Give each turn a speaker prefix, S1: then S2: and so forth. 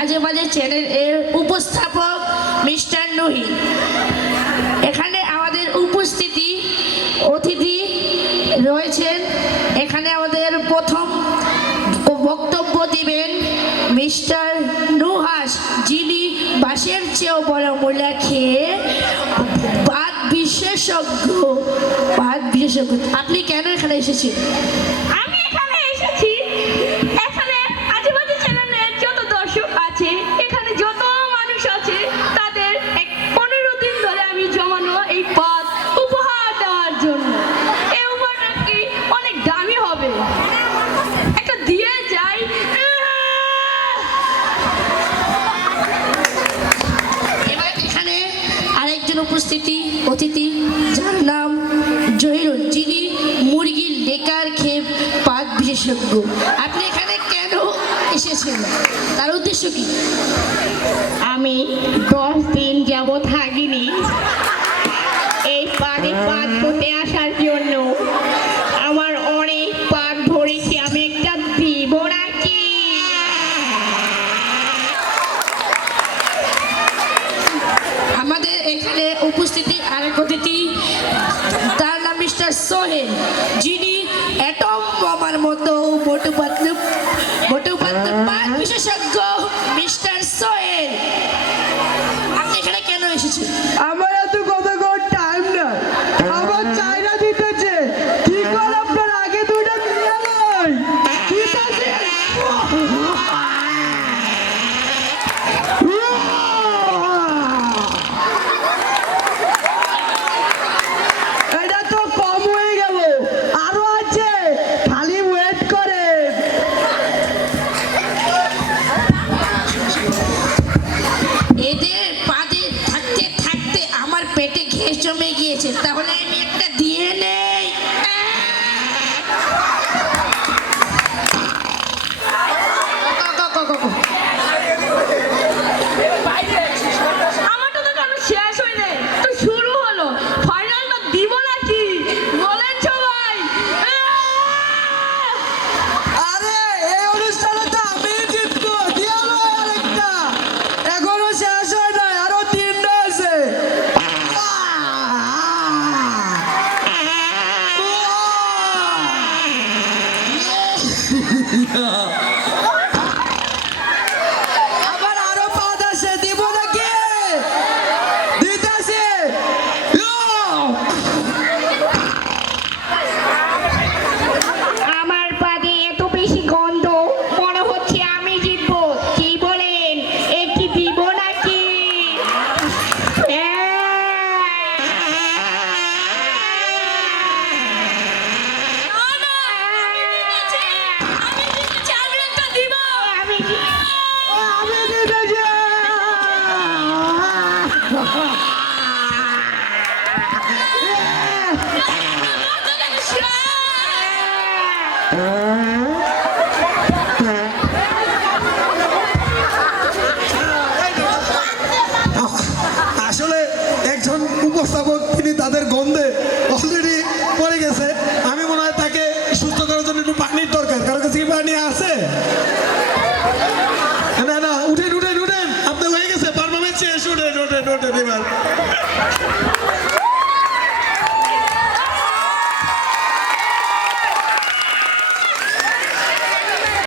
S1: আজে বাজে চ্যানেল এর উপস্থাপক মিস্টার নহিন এখানে আমাদের উপস্থিতি অতিথি রয়েছেন। এখানে আমাদের প্রথম বক্তব্য দিবেন মিস্টার নুহাস, যিনি বাঁশের চেয়েও বড় মূল্যা খেয়ে বাদ বিশেষজ্ঞ। বাদ বিশেষজ্ঞ। আপনি কেন এখানে এসেছেন? উপস্থিতি অতিথি যার নাম জহিরুল, যিনি মুরগির ডেকার খেয়ে পাক বিশেষজ্ঞ। আপনি এখানে কেন এসেছেন? তার উদ্দেশ্য কি?
S2: আমি দশ দিন যাবৎ থাকিনি
S1: উপস্থিতি আরেক অতিথি। তার নাম মিস্টার সোহেল। যিনি অ্যাটম বোমার মতো মোটু পাতলু মোটু পাতলু বিশেষজ্ঞ মিস্টার সোহেল। আপনি এখানে কেন এসেছেন?
S3: আমার leche, está
S4: いや উপস্থাপক তিনি তাদের গন্ধে অলরেডি